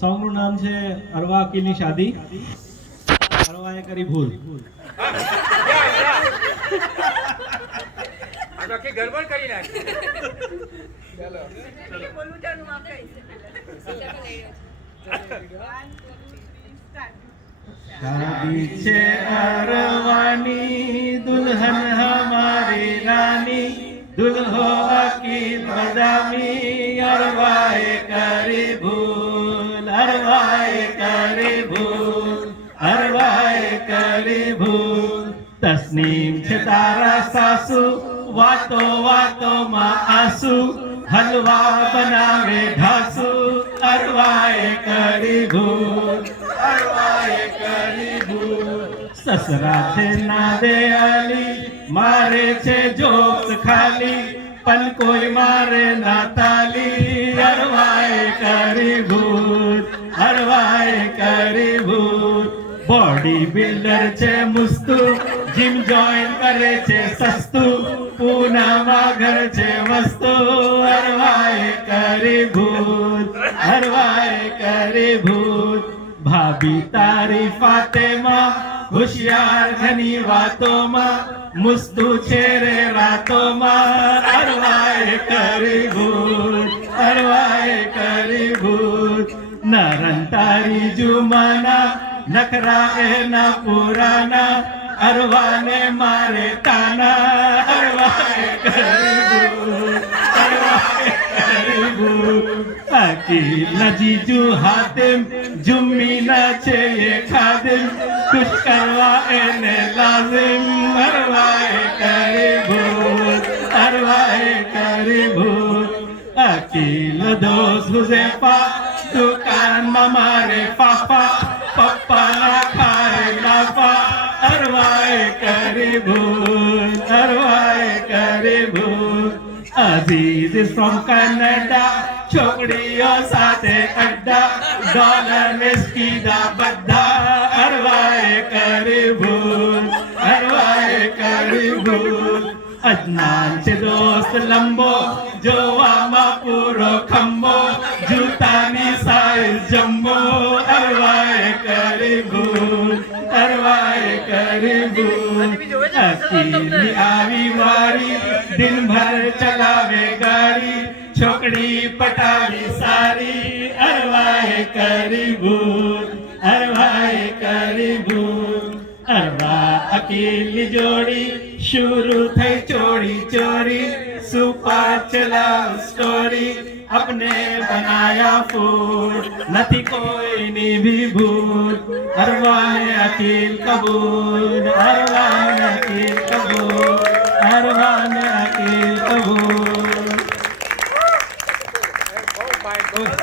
Song નું નામ છે અરવા અકીલની શાદી. અરવાએ કરી ભૂલ. આ તો આખી ગડબડ કરી નાખી. शादी छे अरवानी दुल्हन हमारी रानी दुल्हो अकील बदामी अरवाए करी भूल अरवाए करी भूल अरवाए करी भूल. तस्नीम छे तारा सासू वातो वातो માં આસુ હલવા બનાવે ઢાસુ અરવાએ કરી ભૂલ અરવાએ કરી ભૂલ. સસરા છે નાદે અલી મારે છે જોક્સ ખાલી પણ કોઈ મારે ના તાલી અરવાએ કરી ભૂલ અરવાએ કરી ભૂલ. બોડી બિલ્ડર છે મુસ્તુ જીમ જોઈન કરે છે સસ્તું પૂનામાં ઘર છે વસ્તુ અરવાએ કરી ભૂલ અરવાએ કરી ભૂલ. ભાભી તારી ફાતેમાં હોશિયાર ઘણી વાતોમાં મુસ્તુ છે રે રાતોમાં અરવાએ કરી ભૂલ અરવાએ કરી ભૂલ. નરન તારી જુમાના નખરા એના પુરાના અરવાને મારે તાના અરવાએ કરી ભૂલ અરવાએ કરી ભૂલ. અકીલ જીજુ હાતિમ જુમ્મીના છે એ ખાદિમ ખુશ કરવા એને લાઝિમ અરવાએ કરી ભૂલ અરવાએ કરી ભૂલ. અકીલ દોસ્ત હુઝેફા દુકાનમાં મારે ફાફા પપ્પાના ખાય લાફા અરવાએ કરી ભૂલ અરવાએ કરી ભૂલ. અઝીઝ ઇઝ ફ્રોમ કનેડા છોકરીઓ સાથે અડ્ડા ડોલર વિસ્કીના બધા અરવાએ કરી ભૂલ અરવાએ કરી ભૂલ. અજનાન છે દોસ્ત લંબો જોવામાં પૂરો ખંભો જૂતાની સાઈઝ જમ્બો અરવાએ કરી ભૂલ અરવાએ કરી ભૂલ. અકીલની આવી વારી દિનભર ચલાવે ગાડી છોકરી પટાવી સારી અરવાએ કરી ભૂલ અરવાએ કરી ભૂલ. અરવા અકીલની જોડી शुरू થઈ ચોરી ચોરી સુપર ચલાવ સ્ટોરી अपने बनाया फूल નથી કોઈની भी भूल अरवाए अकील कबूल अरवा